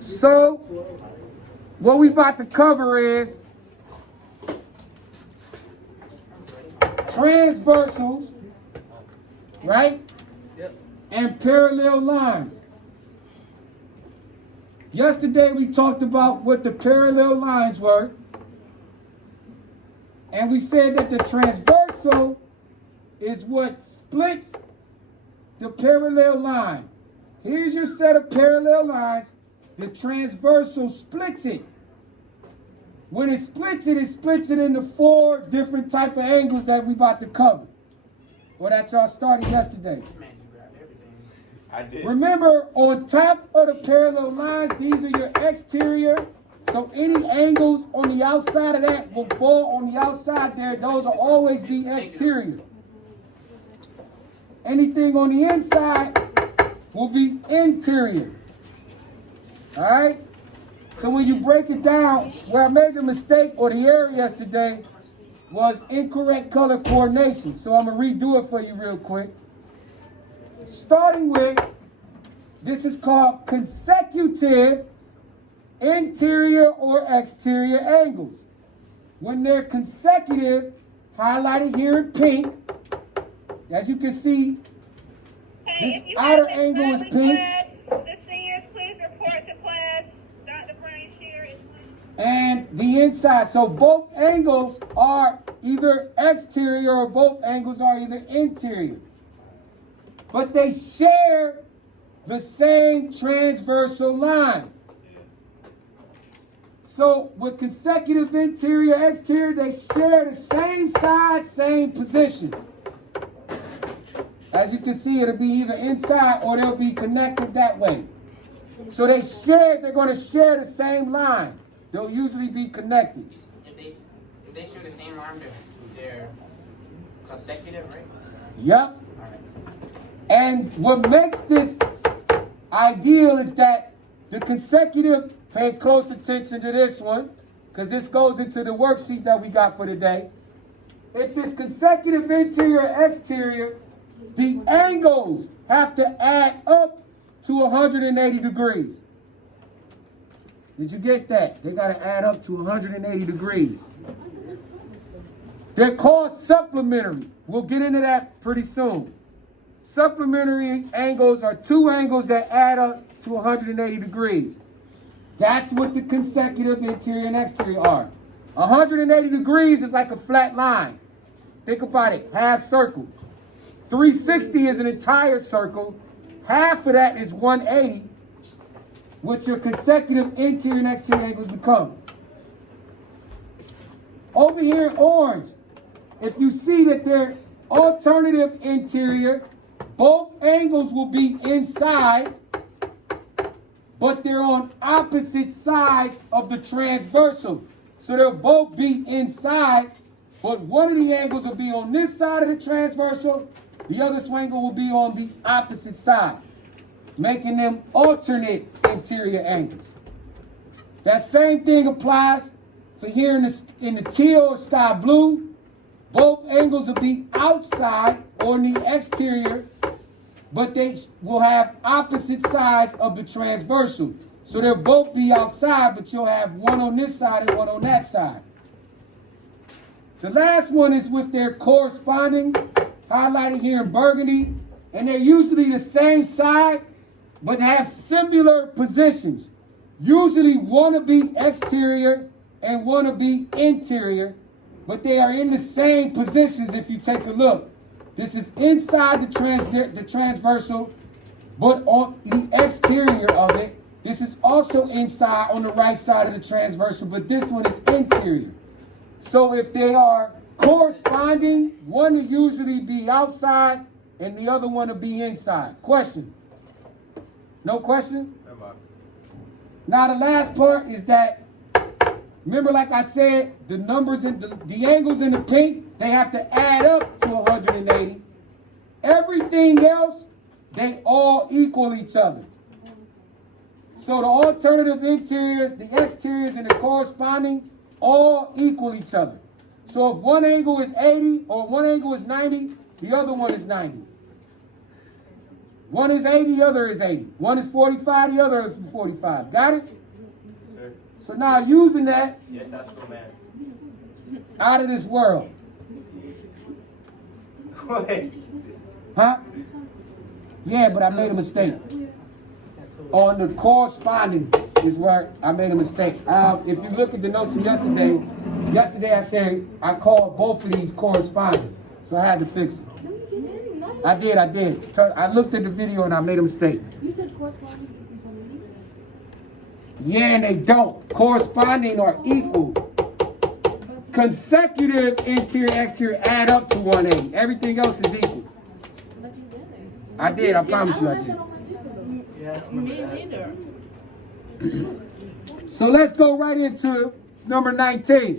So, what we about to cover is transversals, right? And parallel lines. Yesterday we talked about what the parallel lines were. And we said that the transversal is what splits the parallel line. Here's your set of parallel lines. The transversal splits it. When it splits it into 4 different type of angles that we about to cover. Or that y'all started yesterday. I did. Remember, on top of the parallel lines, these are your exterior. So any angles on the outside of that will fall on the outside there. Those will always be exterior. Anything on the inside will be interior. All right? So when you break it down, where I made the mistake or the error yesterday was incorrect color coordination. So I'm going to redo it for you real quick. Starting with, this is called consecutive interior or exterior angles. When they're consecutive, highlighted here in pink, as you can see, this outer angle is pink. The seniors, please report to class. Dr. Brown Shear is And the inside. So both angles are either exterior or both angles are either interior. But they share the same transversal line. So with consecutive interior, exterior, they share the same side, same position. As you can see, it'll be either inside or they'll be connected that way. So they're going to share the same line. They'll usually be connected. If they share the same line, they're consecutive, right? Yep. All right. And what makes this ideal is that the consecutive, pay close attention to this one, because this goes into the worksheet that we got for today. If it's consecutive interior, exterior, the angles have to add up to 180 degrees. Did you get that? They got to add up to 180 degrees. They're called supplementary. We'll get into that pretty soon. Supplementary angles are 2 angles that add up to 180 degrees. That's what the consecutive interior and exterior are. 180 degrees is like a flat line. Think about it, half circle. 360 is an entire circle. Half of that is 180, which your consecutive interior and exterior angles become. Over here in orange, if you see that they're alternative interior, both angles will be inside, but they're on opposite sides of the transversal. So they'll both be inside, but one of the angles will be on this side of the transversal, the other angle will be on the opposite side, making them alternate interior angles. That same thing applies for here in the teal or sky blue. Both angles will be outside or in the exterior, but they will have opposite sides of the transversal. So they'll both be outside, but you'll have one on this side and one on that side. The last one is with their corresponding, highlighted here in burgundy, and they're usually the same side, but have similar positions. Usually one will be exterior and one will be interior, but they are in the same positions if you take a look. This is inside the transversal, but on the exterior of it. This is also inside on the right side of the transversal, but this one is interior. So if they are corresponding, one will usually be outside and the other one will be inside. Question? No question? Now the last part is that, remember like I said, the numbers in the angles in the pink, they have to add up to 180. Everything else, they all equal each other. So the alternative interiors, the exteriors, and the corresponding all equal each other. So if one angle is 80 or one angle is 90, the other one is 90. One is 80, the other is 80. One is 45, the other is 45. Got it? Sir. So now using that Yes, I still man. out of this world. Wait. Huh? Yeah, but I made a mistake. On the corresponding is where I made a mistake. If you look at the notes from yesterday I said I called both of these corresponding. So I had to fix it. I did. I looked at the video and I made a mistake. You said corresponding is on the Yeah, and they don't. Corresponding are equal. Consecutive interior exterior add up to 180. Everything else is equal. But you did it. I did. I promise you I did. Yeah, Me neither. So let's go right into number 19.